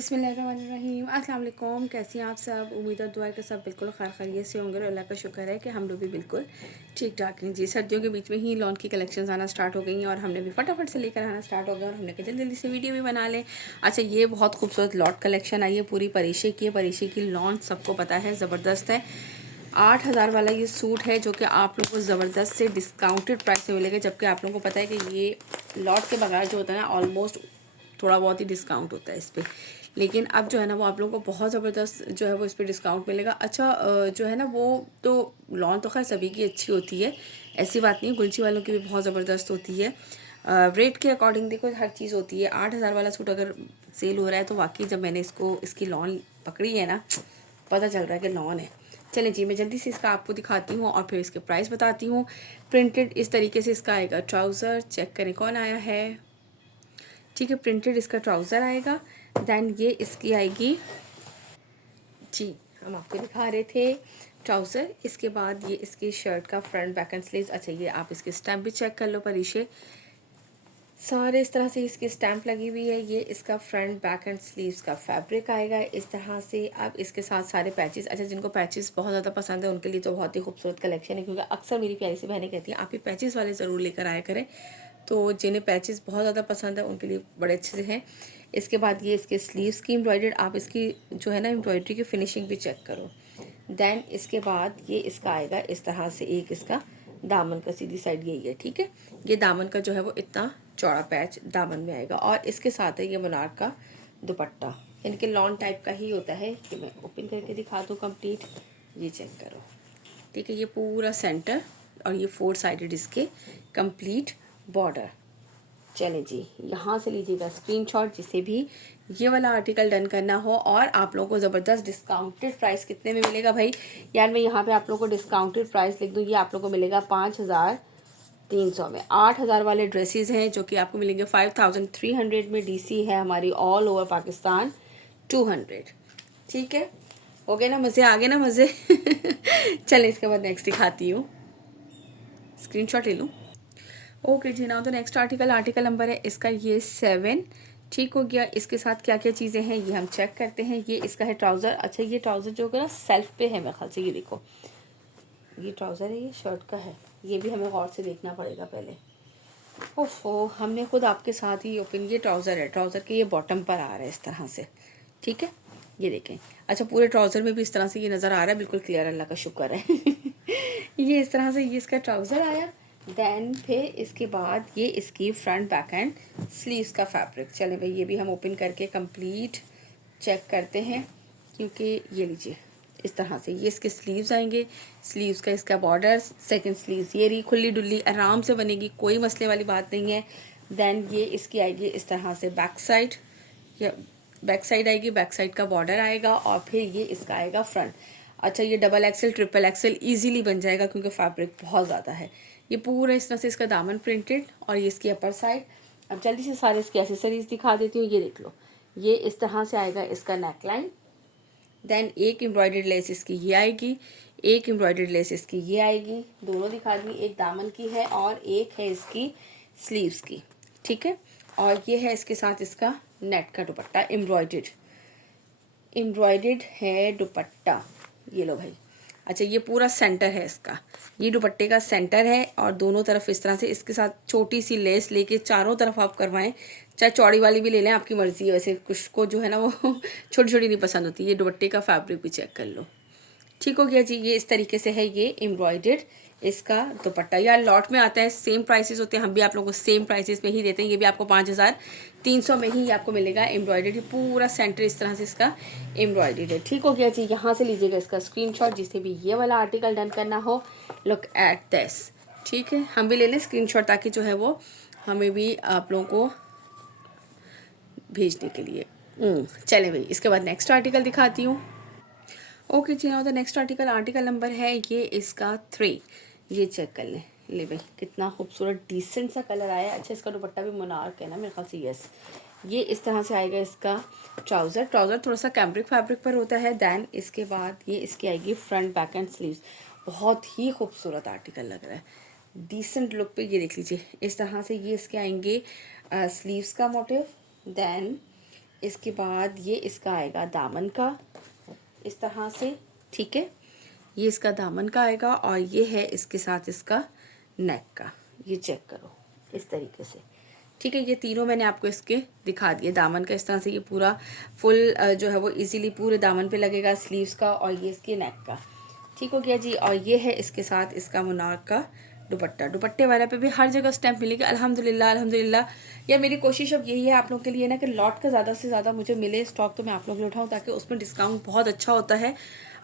बिस्मिल्लाहिर्रहमानिर्रहीम। अस्सलाम वालेकुम। कैसी हैं आप सब? उम्मीद और दुआ के सब बिल्कुल खैर खैरियत से होंगे और अल्लाह का शुक्र है कि हम लोग भी बिल्कुल ठीक ठाक हैं जी। सर्दियों के बीच में ही लॉन की कलेक्शंस आना स्टार्ट हो गई हैं और हमने भी फटाफट से लेकर आना स्टार्ट हो गया और हमने कहा जल्दी जल्दी से वीडियो भी बना लें। अच्छा, ये बहुत खूबसूरत लॉट कलेक्शन आई है, पूरी परीशे की है। परीशे की लॉन सबको पता है ज़बरदस्त है। 8,000 वाला ये सूट है जो कि आप लोगों को ज़बरदस्त से डिस्काउंटेड प्राइस में मिलेगा, जबकि आप लोगों को पता है कि ये लॉट के बगैर जो होता है ना ऑलमोस्ट थोड़ा बहुत ही डिस्काउंट होता है इस पर, लेकिन अब जो है ना वो आप लोगों को बहुत ज़बरदस्त जो है वो इस पर डिस्काउंट मिलेगा। अच्छा, जो है ना वो तो लॉन तो खैर सभी की अच्छी होती है, ऐसी बात नहीं, गुलची वालों की भी बहुत ज़बरदस्त होती है। रेट के अकॉर्डिंग देखो हर चीज़ होती है। 8,000 वाला सूट अगर सेल हो रहा है तो वाकई जब मैंने इसकी लॉन पकड़ी है ना, पता चल रहा है कि लॉन है। चलें जी, मैं जल्दी से इसका आपको दिखाती हूँ और फिर इसके प्राइस बताती हूँ। प्रिंटेड इस तरीके से इसका आएगा ट्राउज़र। चेक करें कौन आया है। ठीक है, प्रिंटेड इसका ट्राउज़र आएगा। दैन ये इसकी आएगी जी, हम आपको दिखा रहे थे ट्राउज़र। इसके बाद ये इसकी शर्ट का फ्रंट बैक एंड स्लीव्स। अच्छा, ये आप इसके स्टैम्प भी चेक कर लो परीशे, सारे इस तरह से इसकी स्टैम्प लगी हुई है। ये इसका फ्रंट बैक एंड स्लीव्स का फैब्रिक आएगा इस तरह से। अब इसके साथ सारे पैचेस। अच्छा, जिनको पैचेस बहुत ज़्यादा पसंद है उनके लिए तो बहुत ही खूबसूरत कलेक्शन है, क्योंकि अक्सर मेरी प्यारी सी बहनें कहती हैं आप ये पैचेस वाले ज़रूर लेकर आया करें। तो जिन्हें पैचेस बहुत ज़्यादा पसंद है उनके लिए बड़े अच्छे से हैं। इसके बाद ये इसके स्लीव्स की एम्ब्रॉयडर्ड, आप इसकी जो है ना एम्ब्रॉयडरी की फिनिशिंग भी चेक करो। दैन इसके बाद ये इसका आएगा इस तरह से, एक इसका दामन का सीधी साइड यही है। ठीक है, ये दामन का जो है वो इतना चौड़ा पैच दामन में आएगा और इसके साथ है ये बनार का दुपट्टा, यानी कि लॉन टाइप का ही होता है। कि मैं ओपन करके दिखा दूँ कंप्लीट, ये चेक करो। ठीक है, ये पूरा सेंटर और ये 4 साइडेड इसके कंप्लीट बॉर्डर। चलें जी, यहाँ से लीजिएगा स्क्रीनशॉट जिसे भी ये वाला आर्टिकल डन करना हो। और आप लोगों को ज़बरदस्त डिस्काउंटेड प्राइस कितने में मिलेगा भाई? यार मैं यहाँ पे आप लोगों को डिस्काउंटेड प्राइस लिख दूँ। ये आप लोगों को मिलेगा 5,300 में। 8,000 वाले ड्रेसेस हैं जो कि आपको मिलेंगे 5,300 में। डीसी है हमारी ऑल ओवर पाकिस्तान 200। ठीक है, हो गए ना मज़े, आ गए ना मज़े। चलें इसके बाद नेक्स्ट दिखाती हूँ, स्क्रीनशॉट ले लूँ। ओके जी, नाउ तो नेक्स्ट आर्टिकल नंबर है इसका ये 7। ठीक हो गया। इसके साथ क्या क्या चीज़ें हैं ये हम चेक करते हैं। ये इसका है ट्राउज़र। अच्छा, ये ट्राउज़र जो है ना सेल्फ पे है मेरे ख्याल से। ये देखो, ये ट्राउज़र है, ये शर्ट का है। ये भी हमें गौर से देखना पड़ेगा पहले। ओफो, हमने खुद आपके साथ ही ओपन, ये ट्राउज़र है, ट्राउज़र के ये बॉटम पर आ रहा है इस तरह से। ठीक है, ये देखें। अच्छा, पूरे ट्राउज़र में भी इस तरह से ये नज़र आ रहा है, बिल्कुल क्लियर, अल्लाह का शुक्र है। ये इस तरह से ये इसका ट्राउज़र आया। दैन फिर इसके बाद ये इसकी फ्रंट बैक एंड स्लीव्स का फैब्रिक। चलें भाई, ये भी हम ओपन करके कंप्लीट चेक करते हैं, क्योंकि ये लीजिए इस तरह से ये इसके स्लीव्स आएंगे। स्लीव्स का इसका बॉर्डर, सेकंड स्लीव्स ये रही, खुली डुल्ली आराम से बनेगी, कोई मसले वाली बात नहीं है। दैन ये इसकी आएगी इस तरह से बैक साइड, या बैक साइड आएगी, बैक साइड का बॉर्डर आएगा और फिर ये इसका आएगा फ्रंट। अच्छा, ये double XL triple XL easily बन जाएगा क्योंकि फैब्रिक बहुत ज़्यादा है। ये पूरा इस तरह से इसका दामन प्रिंटेड और ये इसकी अपर साइड। अब जल्दी से सारे इसके एसेसरीज दिखा देती हूँ। ये देख लो, ये इस तरह से आएगा इसका नेकलाइन। दैन एक एम्ब्रॉयडर्ड लेस इसकी ये आएगी, एक एम्ब्रॉयडर्ड लेस इसकी ये आएगी, दोनों दिखा दी। एक दामन की है और एक है इसकी स्लीव्स की। ठीक है, और ये है इसके साथ इसका नेट का दुपट्टा, एम्ब्रॉयडर्ड है दुपट्टा। ये लो भाई। अच्छा, ये पूरा सेंटर है इसका, ये दुपट्टे का सेंटर है और दोनों तरफ इस तरह से इसके साथ छोटी सी लेस लेके चारों तरफ आप करवाएं, चाहे चौड़ी वाली भी ले लें, आपकी मर्ज़ी है। वैसे कुछ को जो है ना वो छोटी छोटी नहीं पसंद होती। ये दुपट्टे का फैब्रिक भी चेक कर लो। ठीक हो गया जी, ये इस तरीके से है ये एम्ब्रॉयडर्ड इसका दुपट्टा। यार लॉट में आता है, सेम प्राइसेस होते हैं, हम भी आप लोगों को सेम प्राइसेस में ही देते हैं। ये भी आपको 5,300 में ही आपको मिलेगा एम्ब्रॉयडर्ड। पूरा सेंटर इस तरह से इसका एम्ब्रॉयडर्ड है। ठीक हो गया जी, यहाँ से लीजिएगा इसका स्क्रीनशॉट जिसे भी ये वाला आर्टिकल डन करना हो। Look at this. ठीक है, हम भी ले लें स्क्रीनशॉट ताकि जो है वो हमें भी आप लोगों को भेजने के लिए। चलें भाई, इसके बाद नेक्स्ट आर्टिकल दिखाती हूँ। ओके जी, now the next article number है ये इसका 3। ये चेक कर लें, ले भाई कितना खूबसूरत डिसेंट सा कलर आया। अच्छा, इसका दुपट्टा भी मुनार्क है ना मेरे ख्याल से, यस। ये इस तरह से आएगा इसका ट्राउज़र थोड़ा सा कैम्ब्रिक फैब्रिक पर होता है। दैन इसके बाद ये इसकी आएगी फ्रंट बैक एंड स्लीव्स। बहुत ही खूबसूरत आर्टिकल लग रहा है, डिसेंट लुक पे। ये देख लीजिए इस तरह से ये इसके आएंगे स्लीव्स का मोटिव। दैन इसके बाद ये इसका आएगा दामन का इस तरह से, ठीक है। ये इसका दामन का आएगा और ये है इसके साथ इसका नेक का, ये चेक करो इस तरीके से, ठीक है। ये तीनों मैंने आपको इसके दिखा दिए। दामन का इस तरह से ये पूरा फुल जो है वो इजीली पूरे दामन पे लगेगा, स्लीव्स का, और ये इसके नेक का, ठीक हो गया जी। और ये है इसके साथ इसका मुनार का दुपट्टा। दुपट्टे वाले पे भी हर जगह स्टैम्प मिलेगी अल्हम्दुलिल्लाह अल्हम्दुलिल्लाह। या मेरी कोशिश अब यही है आप लोगों के लिए ना कि लॉट का ज़्यादा से ज़्यादा मुझे मिले स्टॉक, तो मैं आप लोगों के लिए उठाऊँ, ताकि उसमें डिस्काउंट बहुत अच्छा होता है,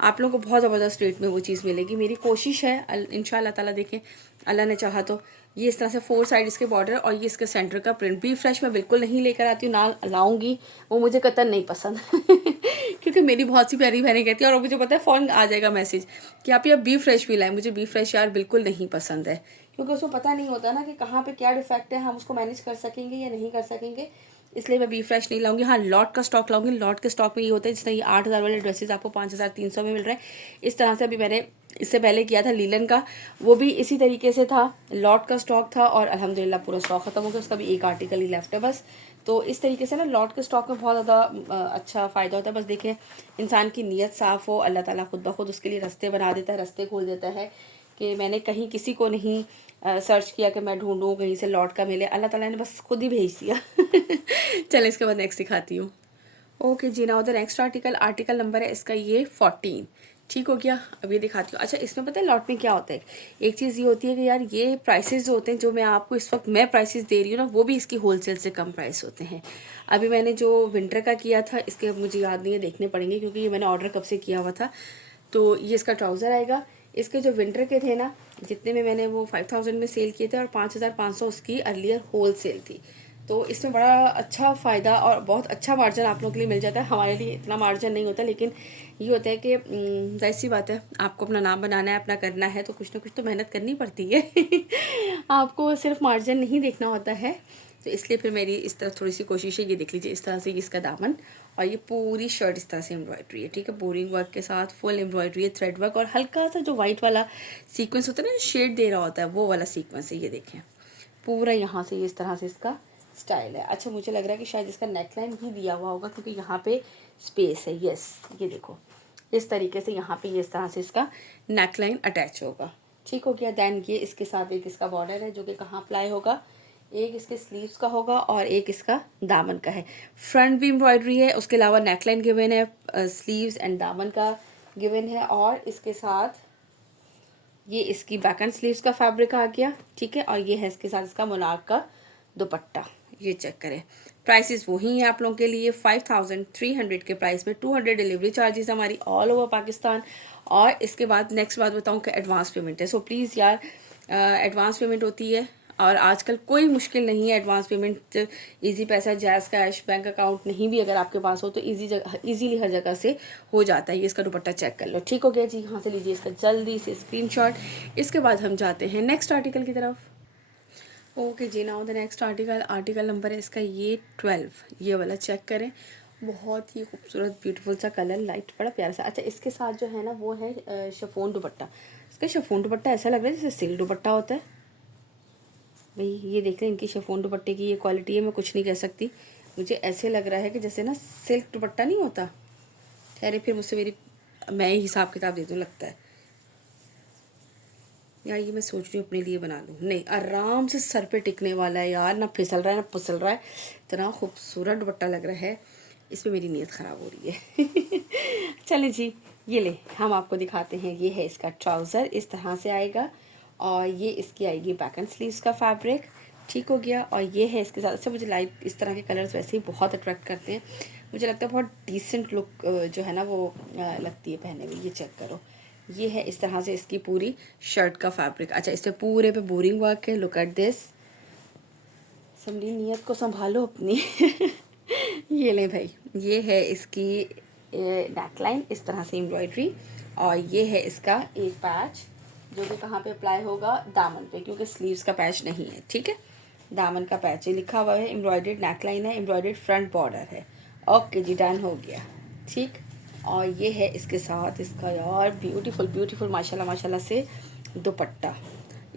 आप लोगों को बहुत ज़बरदस्त रेट में वो चीज़ मिलेगी। मेरी कोशिश है इंशाअल्लाह ताला, देखें अल्लाह ने चाहा तो। ये इस तरह से 4 साइड इसके बॉर्डर और ये इसके सेंटर का प्रिंट। बी फ्रेश मैं बिल्कुल नहीं लेकर आती हूँ, ना लाऊंगी, वो मुझे कतई नहीं पसंद क्योंकि मेरी बहुत सी प्यारी बहनें कहती हैं, और मुझे पता है फ़ौरन आ जाएगा मैसेज कि आप ये बी फ्रेश भी लाएं। मुझे बी फ्रेश यार बिल्कुल नहीं पसंद है, क्योंकि उसको पता नहीं होता ना कि कहाँ पे क्या डिफेक्ट है, हम उसको मैनेज कर सकेंगे या नहीं कर सकेंगे, इसलिए मैं बी फ्रेश नहीं लाऊंगी। हाँ, लॉट का स्टॉक लाऊंगी। लॉट के स्टॉक में ये होता है, जिस तरह ये 8,000 वाले ड्रेसेस आपको 5,300 में मिल रहे हैं, इस तरह से अभी मैंने इससे पहले किया था लीलन का, वो भी इसी तरीके से था, लॉट का स्टॉक था, और अल्हम्दुलिल्लाह पूरा स्टॉक खत्म हो गया, उसका भी एक आर्टिकल ही लेफ्ट है बस। तो इस तरीके से ना लॉट के स्टॉक में बहुत ज़्यादा अच्छा फ़ायदा होता है। बस देखें, इंसान की नीयत साफ़ हो, अल्लाह ताला खुद ब खुद उसके लिए रास्ते बना देता है, रास्ते खोल देता है। कि मैंने कहीं किसी को नहीं सर्च किया कि मैं ढूंढूं कहीं से लॉट का मिले, अल्लाह ताला ने बस खुद ही भेज दिया चलें इसके बाद नेक्स्ट दिखाती हूँ। ओके जी, ना उधर नेक्स्ट आर्टिकल नंबर है इसका ये 14, ठीक हो गया। अब ये दिखाती हूँ। अच्छा, इसमें पता है लॉट में क्या होता है, एक चीज़ ये होती है कि यार ये प्राइसेस जो होते हैं, जो मैं आपको इस वक्त मैं प्राइसेस दे रही हूँ ना, वो भी इसकी होलसेल से कम प्राइस होते हैं। अभी मैंने जो विंटर का किया था, इसके मुझे याद नहीं है, देखने पड़ेंगे, क्योंकि ये मैंने ऑर्डर कब से किया हुआ था। तो ये इसका ट्राउज़र आएगा। इसके जो विंटर के थे ना, जितने में मैंने वो 5,000 में सेल किए थे, और 5,500 उसकी अर्लियर होल सेल थी। तो इसमें बड़ा अच्छा फ़ायदा और बहुत अच्छा मार्जिन आप लोगों के लिए मिल जाता है। हमारे लिए इतना मार्जिन नहीं होता, लेकिन ये होता है कि जाहिर सी बात है, आपको अपना नाम बनाना है, अपना करना है, तो कुछ ना कुछ तो मेहनत करनी पड़ती है आपको सिर्फ मार्जिन नहीं देखना होता है। तो इसलिए फिर मेरी इस तरह थोड़ी सी कोशिश है। ये देख लीजिए, इस तरह से इसका दामन, और ये पूरी शर्ट इस तरह से एम्ब्रॉयड्री है, ठीक है, बोरिंग वर्क के साथ फुल एम्ब्रॉयड्री है, थ्रेड वर्क, और हल्का सा जो वाइट वाला सीक्वेंस होता है ना, शेड दे रहा होता है, वो वाला सीक्वेंस है। ये देखें, पूरा यहाँ से इस तरह से इसका स्टाइल है। अच्छा, मुझे लग रहा है कि शायद इसका नेकलाइन भी दिया हुआ होगा, क्योंकि यहाँ पे स्पेस है। यस, ये देखो इस तरीके से यहाँ पे इस तरह से इसका नेकलाइन अटैच होगा, ठीक हो गया। दैन ये इसके साथ एक इसका बॉर्डर है, जो कि कहाँ अप्लाई होगा, एक इसके स्लीव्स का होगा और एक इसका दामन का है। फ्रंट भी एम्ब्रॉयडरी है, उसके अलावा नेकलाइन गिवन है, स्लीव्स एंड दामन का गिवन है, और इसके साथ ये इसकी बैक एंड स्लीव्स का फैब्रिक आ गया, ठीक है। और ये है इसके साथ इसका मुनार का दुपट्टा। ये चेक करें, प्राइसेस वही हैं आप लोगों के लिए 5,300 के प्राइस में, 200 डिलीवरी चार्जेस हमारी ऑल ओवर पाकिस्तान। और इसके बाद नेक्स्ट बात बताऊं कि एडवांस पेमेंट है। सो प्लीज़ यार, एडवांस पेमेंट होती है, और आजकल कोई मुश्किल नहीं है एडवांस पेमेंट। इजी पैसा, जैज़ कैश, बैंक अकाउंट नहीं भी अगर आपके पास हो तो इजीली हर जगह से हो जाता है। ये इसका दुपट्टा चेक कर लो, ठीक हो गया जी। यहाँ से लीजिए इसका जल्दी से स्क्रीनशॉट। इसके बाद हम जाते हैं नेक्स्ट आर्टिकल की तरफ। ओके जी, now the next article number है इसका ये 12। ये वाला चेक करें, बहुत ही खूबसूरत ब्यूटीफुल सा कलर, लाइट, बड़ा प्यारा सा। अच्छा, इसके साथ जो है ना वो है शिफॉन दुपट्टा। इसका शिफॉन दुपट्टा ऐसा लग रहा है जैसे सिल्क दुपट्टा होता है भाई। ये देख रहे हैं इनकी शिफॉन दुपट्टे की ये क्वालिटी है, मैं कुछ नहीं कह सकती। मुझे ऐसे लग रहा है कि जैसे ना सिल्क दुपट्टा नहीं होता। ठहरे, फिर मुझसे मैं ही हिसाब किताब दे दूँ, लगता है यार ये मैं सोच रही हूँ अपने लिए बना लूँ। नहीं, आराम से सर पे टिकने वाला है यार, ना फिसल रहा है ना पुसल रहा है, इतना खूबसूरत दुपट्टा लग रहा है। इस पर मेरी नीयत ख़राब हो रही है चलें जी, ये ले हम आपको दिखाते हैं। ये है इसका ट्राउज़र, इस तरह से आएगा, और ये इसकी आएगी बैक एंड स्लीव्स का फैब्रिक, ठीक हो गया। और ये है इसके साथ से, मुझे लाइट इस तरह के कलर्स वैसे ही बहुत अट्रैक्ट करते हैं, मुझे लगता है बहुत डिसेंट लुक जो है ना वो लगती है पहने में। ये चेक करो, ये है इस तरह से इसकी पूरी शर्ट का फैब्रिक। अच्छा, इस पर पूरे पे बोरिंग वर्क है, लुक एट दिस। समझी, नीयत को संभालो अपनी ये ले भाई, ये है इसकी नेकलाइन, इस तरह से एम्ब्रॉयडरी, और ये है इसका एक पैच, जो कि कहाँ पे अप्लाई होगा, दामन पे, क्योंकि स्लीव्स का पैच नहीं है, ठीक है। दामन का पैच है, लिखा हुआ है, एम्ब्रॉयडर्ड नेकलाइन है, एम्ब्रॉयडर्ड फ्रंट बॉर्डर है। ओके जी, डन हो गया, ठीक। और ये है इसके साथ इसका यार ब्यूटीफुल माशाल्लाह से दुपट्टा।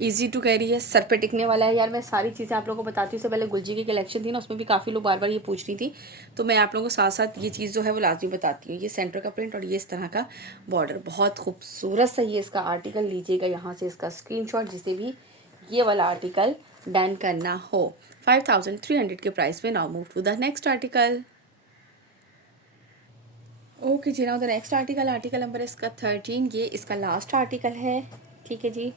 इजी टू कैरी है, सर पे टिकने वाला है। यार मैं सारी चीज़ें आप लोगों को बताती हूँ। इससे पहले गुलजी की कलेक्शन थी ना, उसमें भी काफ़ी लोग बार बार ये पूछ रही थी, तो मैं आप लोगों को साथ साथ ये चीज़ जो है वो लाजमी बताती हूँ। ये सेंटर का प्रिंट और ये इस तरह का बॉर्डर, बहुत खूबसूरत सा ये इसका आर्टिकल। लीजिएगा यहाँ से इसका स्क्रीनशॉट, जिसे भी ये वाला आर्टिकल डन करना हो। 5300 के प्राइस में। Now move to the next article. Okay जी, now the next article number इसका 13। ये इसका लास्ट आर्टिकल है, ठीक है जी।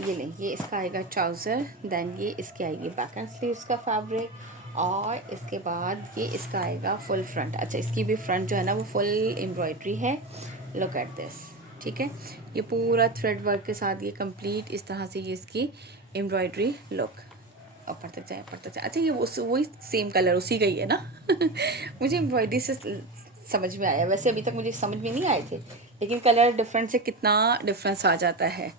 ये लें, ये इसका आएगा ट्राउज़र, देन ये इसके आएगी बैक एंड स्लीव्स का फैब्रिक, और इसके बाद ये इसका आएगा फुल फ्रंट। अच्छा, इसकी भी फ्रंट जो है ना वो फुल एम्ब्रॉयड्री है। लुक एट दिस, ठीक है। ये पूरा थ्रेड वर्क के साथ ये कंप्लीट इस तरह से ये इसकी एम्ब्रॉयड्री लुक। ऊपर तक जाए, ऊपर तक जाए। अच्छा, ये वही सेम कलर उसी का ही है ना मुझे एम्ब्रॉयडरी से समझ में आया, वैसे अभी तक मुझे समझ में नहीं आए थे, लेकिन कलर डिफरेंस से कितना डिफरेंस आ जाता है।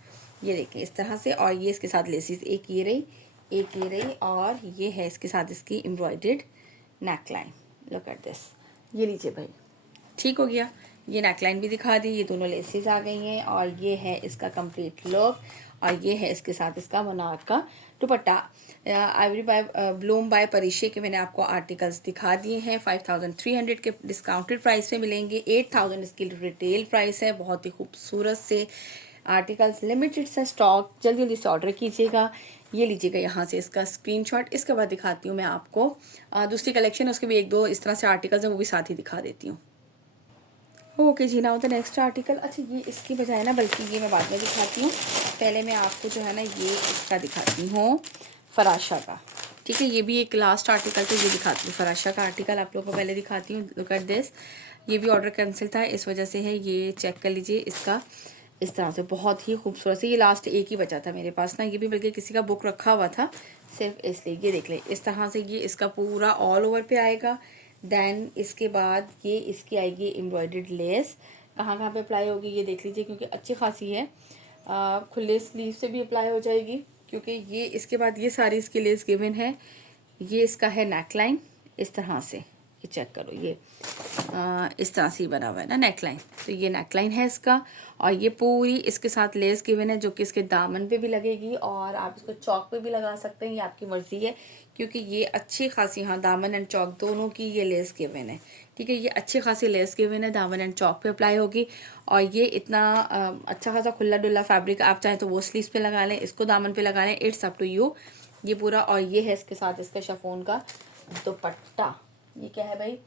ये देखिए इस तरह से, और ये इसके साथ लेसिस, एक ये रही, एक ये रही, और ये है इसके साथ इसकी embroidered neckline. Look at this, ये लीजिए भाई, ठीक हो गया। ये नेकलाइन भी दिखा दी, ये दोनों लेसेस आ गई हैं, और ये है इसका कंप्लीट लुक, और ये है इसके साथ इसका मोनार्क का दुपट्टा। Ivory by bloom by Parishe के मैंने आपको आर्टिकल्स दिखा दिए हैं। 5300 के डिस्काउंटेड प्राइस में मिलेंगे। 8000 इसकी रिटेल प्राइस है। बहुत ही खूबसूरत से आर्टिकल्स, लिमिटेड सा स्टॉक, जल्दी जल्दी से ऑर्डर कीजिएगा। ये लीजिएगा यहाँ से इसका स्क्रीनशॉट। इसके बाद दिखाती हूँ मैं आपको दूसरी कलेक्शन है, उसके भी एक दो इस तरह से आर्टिकल्स हैं, वो भी साथ ही दिखा देती हूँ। ओके जी, नाउ द नेक्स्ट आर्टिकल। अच्छा, ये इसकी बजाय ना, बल्कि ये मैं बाद में दिखाती हूँ, पहले मैं आपको जो है ना ये इसका दिखाती हूँ, फराशा का, ठीक है। ये भी एक लास्ट आर्टिकल, तो ये दिखाती हूँ फराशा का आर्टिकल आप लोगों को पहले दिखाती हूँ। लुक एट दिस, ये भी ऑर्डर कैंसिल था, इस वजह से है। ये चेक कर लीजिए इसका, इस तरह से बहुत ही खूबसूरत से। ये लास्ट एक ही बचा था मेरे पास ना, ये भी बल्कि किसी का बुक रखा हुआ था सिर्फ इसलिए। ये देख ले, इस तरह से ये इसका पूरा ऑल ओवर पे आएगा। देन इसके बाद ये इसकी आएगी एम्ब्रॉयडर्ड लेस। कहाँ कहाँ पे अप्लाई होगी ये देख लीजिए, क्योंकि अच्छी खासी है। खुले स्लीव से भी अप्लाई हो जाएगी, क्योंकि ये इसके बाद ये सारी इसकी लेस गिवन है। ये इसका है नेकलाइन, इस तरह से, ये चेक करो, ये इस तरह से ही बना हुआ है ना नेकलाइन, तो ये नेकलाइन है इसका। और ये पूरी इसके साथ लेस गिवन है, जो कि इसके दामन पे भी लगेगी, और आप इसको चौक पे भी लगा सकते हैं, ये आपकी मर्ज़ी है, क्योंकि ये अच्छी खासी, हाँ, दामन एंड चौक दोनों की ये लेस गिवन है, ठीक है। ये अच्छी खासी लेस गिवन है, दामन एंड चौक पे अप्लाई होगी। और ये इतना अच्छा खासा खुला डुल्ला फैब्रिक, आप चाहें तो वो स्लीव्स पे लगा लें, इसको दामन पे लगा लें, इट्स अप टू यू। ये पूरा, और ये है इसके साथ इसका शिफॉन का दुपट्टा। ये क्या है भाई,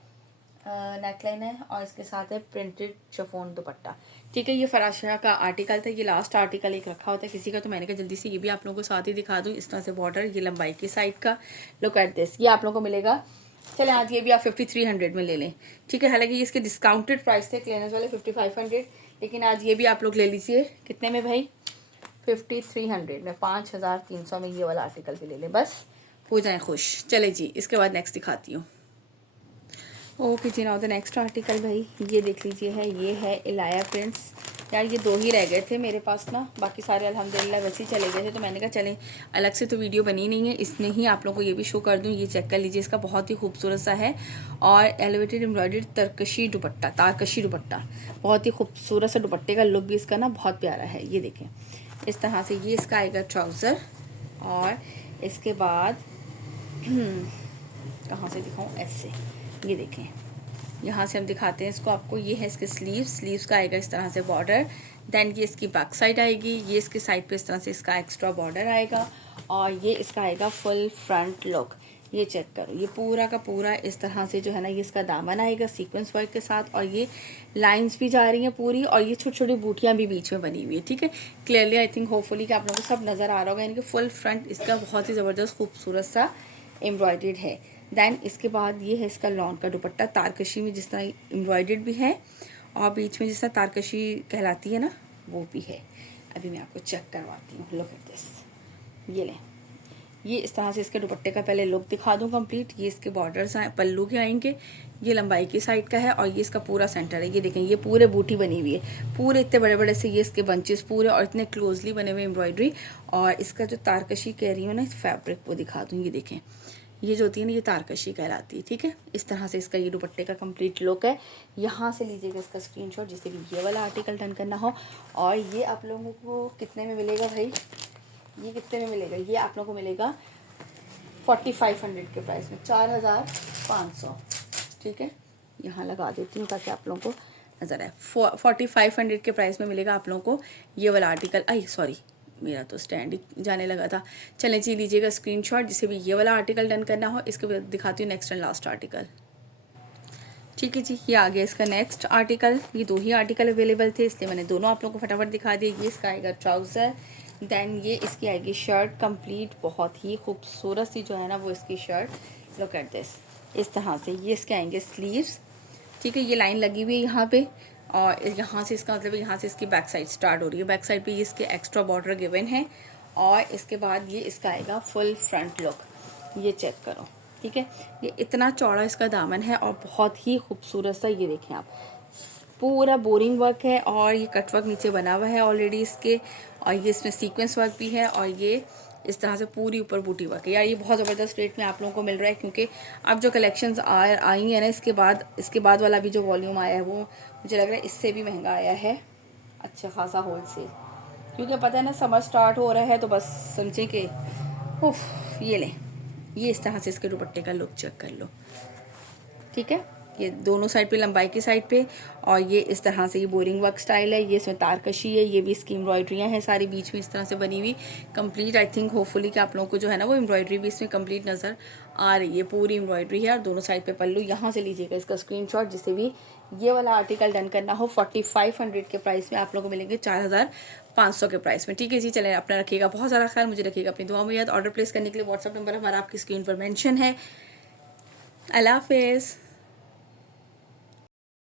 नेकलाइन है, और इसके साथ है प्रिंटेड शिफॉन दुपट्टा, ठीक है। ये फराशा का आर्टिकल था, ये लास्ट आर्टिकल एक रखा होता है किसी का, तो मैंने कहा जल्दी से ये भी आप लोगों को साथ ही दिखा दूँ। इस तरह से बॉर्डर, ये लंबाई की साइड का। लुक एट दिस, ये आप लोगों को मिलेगा। चले आज ये भी आप 5300 में ले लें, ठीक है। हालांकि ये इसके डिस्काउंटेड प्राइस थे क्लियरेंस वाले 5500, लेकिन आज ये भी आप लोग ले लीजिए। कितने में भाई, 5300 में, 5300 में ये वाला आर्टिकल भी ले लें, बस हो जाए खुश। चले जी, इसके बाद नेक्स्ट दिखाती हूँ। ओके जी, नाउ द नेक्स्ट आर्टिकल भाई, ये देख लीजिए है, ये है इलाया प्रिंट्स। यार ये दो ही रह गए थे मेरे पास ना, बाकी सारे अल्हम्दुलिल्लाह वैसे ही चले गए थे, तो मैंने कहा चलें, अलग से तो वीडियो बनी नहीं है, इसमें ही आप लोगों को ये भी शो कर दूँ। ये चेक कर लीजिए, इसका बहुत ही खूबसूरत सा है, और एलिवेटेड एम्ब्रॉयडर्ड तरकशी दुपट्टा, तारकशी दुपट्टा, बहुत ही खूबसूरत सा दुपट्टे का लुक भी इसका ना बहुत प्यारा है। ये देखें इस तरह से, ये इसका आएगा ट्राउज़र, और इसके बाद कहाँ से दिखाऊँ, ऐसे, ये देखें यहाँ से हम दिखाते हैं इसको आपको। ये है इसके स्लीव्स का आएगा इस तरह से बॉर्डर। देन ये इसकी बैक साइड आएगी, ये इसके साइड पे इस तरह से इसका एक्स्ट्रा बॉर्डर आएगा, और ये इसका आएगा फुल फ्रंट लुक। ये चेक करो, ये पूरा का पूरा इस तरह से जो है ना, ये इसका दामन आएगा सीक्वेंस वर्क के साथ, और ये लाइंस भी जा रही हैं पूरी, और ये छोटी छोटी बूटियाँ भी बीच में बनी हुई है, ठीक है। क्लियरली आई थिंक होपफुली कि आप लोगों को सब नज़र आ रहा होगा, यानी कि फुल फ्रंट इसका बहुत ही ज़बरदस्त खूबसूरत सा एम्ब्रॉयडर्ड है। देन इसके बाद ये है इसका लॉन का दुपट्टा, तारकशी में जिस तरह एम्ब्रॉयडर्ड भी है, और बीच में जिस तरह तारकशी कहलाती है ना, वो भी है। अभी मैं आपको चेक करवाती हूँ। लुक एट दिस, ये लें, ये इस तरह से इसके दुपट्टे का पहले लुक दिखा दूँ कंप्लीट। ये इसके बॉर्डर्स पल्लू के आएंगे, ये लंबाई की साइड का है, और ये इसका पूरा सेंटर है। ये देखें, ये पूरे बूटी बनी हुई है, पूरे इतने बड़े बड़े से ये इसके बंचेस पूरे, और इतने क्लोजली बने हुए एम्ब्रॉयडरी। और इसका जो तारकशी कह रही हूँ ना फैब्रिक, वो दिखा दूँ। ये देखें, ये जो होती है ना, ये तारकशी कहलाती है, ठीक है। इस तरह से इसका ये दुपट्टे का कंप्लीट लुक है। यहाँ से लीजिएगा इसका स्क्रीनशॉट, जिससे भी ये वाला आर्टिकल डन करना हो। और ये आप लोगों को कितने में मिलेगा भाई, ये कितने में मिलेगा? ये आप लोगों को मिलेगा 4500 के प्राइस में, 4500। ठीक है, यहाँ लगा देती हूँ ताकि आप लोगों को नज़र आए। 4500 के प्राइस में मिलेगा आप लोगों को ये वाला आर्टिकल। आई सॉरी, मेरा तो स्टैंड ही जाने लगा था। चलें जी, लीजिएगा स्क्रीनशॉट जिसे भी ये वाला आर्टिकल डन करना हो। इसके बाद दिखाती हूँ नेक्स्ट एंड लास्ट आर्टिकल। ठीक है जी, ये आ गया इसका नेक्स्ट आर्टिकल। ये 2 ही आर्टिकल अवेलेबल थे इसलिए मैंने दोनों आप लोगों को फटाफट दिखा दिए। ये इसका आएगा ट्राउज़र, देन ये इसकी आएगी शर्ट कंप्लीट, बहुत ही खूबसूरत सी जो है ना वो इसकी शर्ट। लुक एट दिस, इस तरह से ये इसके आएंगे स्लीव्स। ठीक है, ये लाइन लगी हुई है यहाँ पे, और यहाँ से इसका मतलब यहाँ से इसकी बैक साइड स्टार्ट हो रही है। बैक साइड पे ये इसके एक्स्ट्रा बॉर्डर गिवन है, और इसके बाद ये इसका आएगा फुल फ्रंट लुक। ये चेक करो। ठीक है, ये इतना चौड़ा इसका दामन है और बहुत ही खूबसूरत सा, ये देखें आप, पूरा बोरिंग वर्क है और ये कट वर्क नीचे बना हुआ है ऑलरेडी इसके, और ये इसमें सीक्वेंस वर्क भी है, और ये इस तरह से पूरी ऊपर बूटी वर्क है। यार ये बहुत ज़बरदस्त रेट में आप लोगों को मिल रहा है, क्योंकि अब जो कलेक्शंस आई हैं ना, इसके बाद वाला भी जो वॉल्यूम आया है वो मुझे लग रहा है इससे भी महंगा आया है, अच्छा खासा होलसेल। क्योंकि पता है ना समर स्टार्ट हो रहा है, तो बस समझें कि उफ, ये लें, ये इस तरह से इसके दुपट्टे का लुक चेक कर लो। ठीक है, ये दोनों साइड पे लंबाई की साइड पे, और ये इस तरह से ये बोरिंग वर्क स्टाइल है। ये इसमें तारकशी है, ये भी इसकी एम्ब्रॉयडरियाँ हैं सारी बीच में इस तरह से बनी हुई कंप्लीट। आई थिंक होपफुली कि आप लोगों को जो है ना वो एम्ब्रॉयडरी भी इसमें कंप्लीट नज़र आ रही है। पूरी एम्ब्रॉयडरी है और दोनों साइड पे पल्लू। यहाँ से लीजिएगा इसका स्क्रीनशॉट जिसे भी ये वाला आर्टिकल डन करना हो। 4500 के प्राइस में आप लोगों को मिलेंगे 4500 के प्राइस में। ठीक है जी, चलें, अपना रखिएगा बहुत सारा ख्याल, मुझे रखिएगा अपनी दुआ में याद। ऑर्डर प्लेस करने के लिए व्हाट्सअप नंबर हमारा आपकी स्क्रीन पर मेंशन है। अल्लाह हाफिज़।